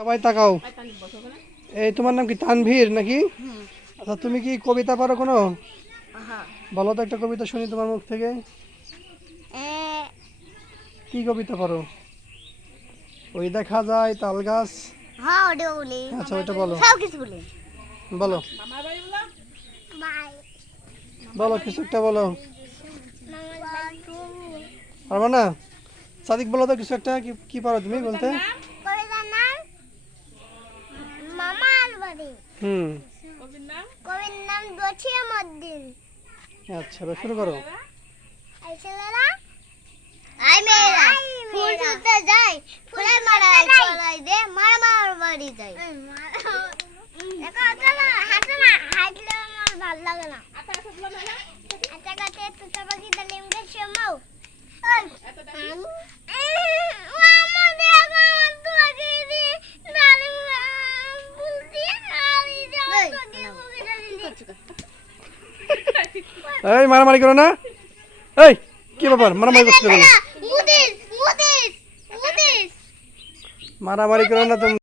সবাই তাকাও। এই তোমার নাম কি তানভীর নাকি? আচ্ছা তুমি কি কবিতা পারো কোনো? বলো তো একটা কবিতা শুনি তোমার মুখ থেকে। কি কবিতা পারো? ওই দেখা যায় তাল গাছ। হ্যাঁ ওটা বলি। আচ্ছা ওইটা বলো। সব কিছু বলি। বলো বলো কিছু একটা বলো। পারবা না? সাদিক বলো তো কিছু একটা। কি কি পারো তুমি বলতে? কবিতার নাম মামার বাড়ি। হুম। কবির নাম জসিমউদ্দিন। আচ্ছা এবার শুরু করো। এই ছেলেরা আই মেয়েরা ফুল তুলতে যায়, ফুলের মালা গলায় দে, মামার বাড়ি যায়। দেখো চলো হাঁটো না, হাঁটলে আমার ভালো লাগে না। আচ্ছা কাছে তুতা পাখি ডালিম গাছে মাও। এই মারামারি করো না। এই কি ব্যাপার মারামারি করছো কেন? মারামারি করো না তুমি।